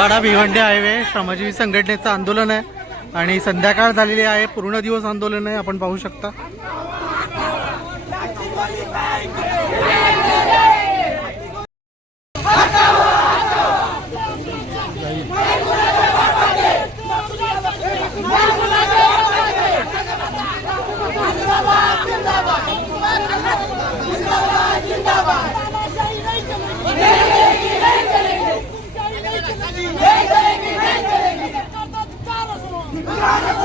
वाडा Bhiwandi highway श्रमजीवी संघटनेचं आंदोलन आहे आणि संध्याकाळ झालेली आहे. पूर्ण दिवस आंदोलन आहे आपण पाहू शकता.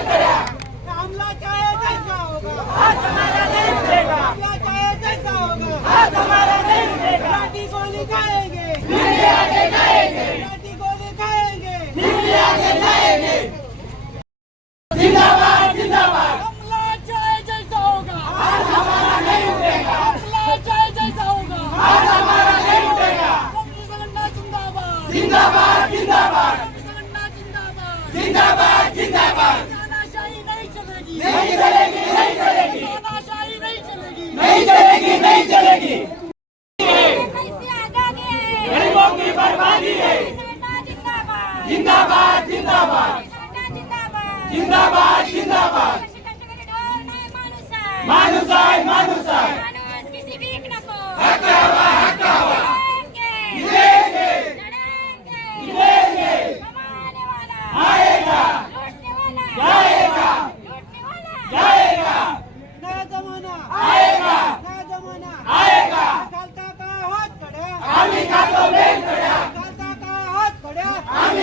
हमला चाहे जैसा होगा हाथ हमारा नहीं उठेगा हमला चाहे जैसा होगा हाथ हमारा नहीं उठेगा लाठी गोली खाएंगे दिल्ली आगे जाएंगे लाठी गोली खाएंगे दिल्ली आगे जाएंगे जिंदाबाद जिंदाबाद हमला चाहे जैसा होगा हाथ हमारा नहीं उठेगा हमला चाहे जैसा होगा हाथ हमारा नहीं उठेगा संगठन जिंदाबाद जिंदाबाद. जिंदाबाद जिंदाबाद. तानाशाही नहीं चलेगी नहीं चलेगी. नहीं चलेगी तानाशाही नहीं चलेगी. नहीं चलेगी नहीं चलेगी गरीबों की बर्बादी है. जिंदाबाद जिंदाबाद. जिंदाबाद जिंदाबाद. जिंदाबाद जिंदाबाद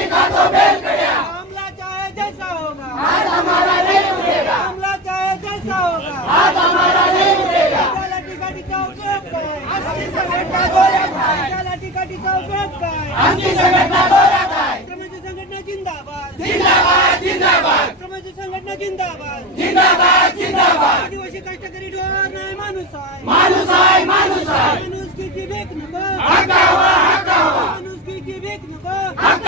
आम्ही खातो बेल कड्या हमला चाहे जैसा होगा आज हमारा नहीं उठेगा हमला चाहे जैसा होगा आज हमारा नहीं उठेगा त्याला ठिकाणीचा उपयोग काय आमची संघटना गोऱ्या खाय. त्याला ठिकाणीचा उपयोग काय आमची संघटना जिंदाबाद. जिंदाबाद जिंदाबाद. संघटना जिंदाबाद. जिंदाबाद जिंदाबाद. आदिवासी कष्टकरी ढोर नाही माणूस आहे. माणूस आहे माणूस आहे. माणूस किती भीक नको. हक्क हवा हक्क हवा. माणूस किती भीक नको. हक्क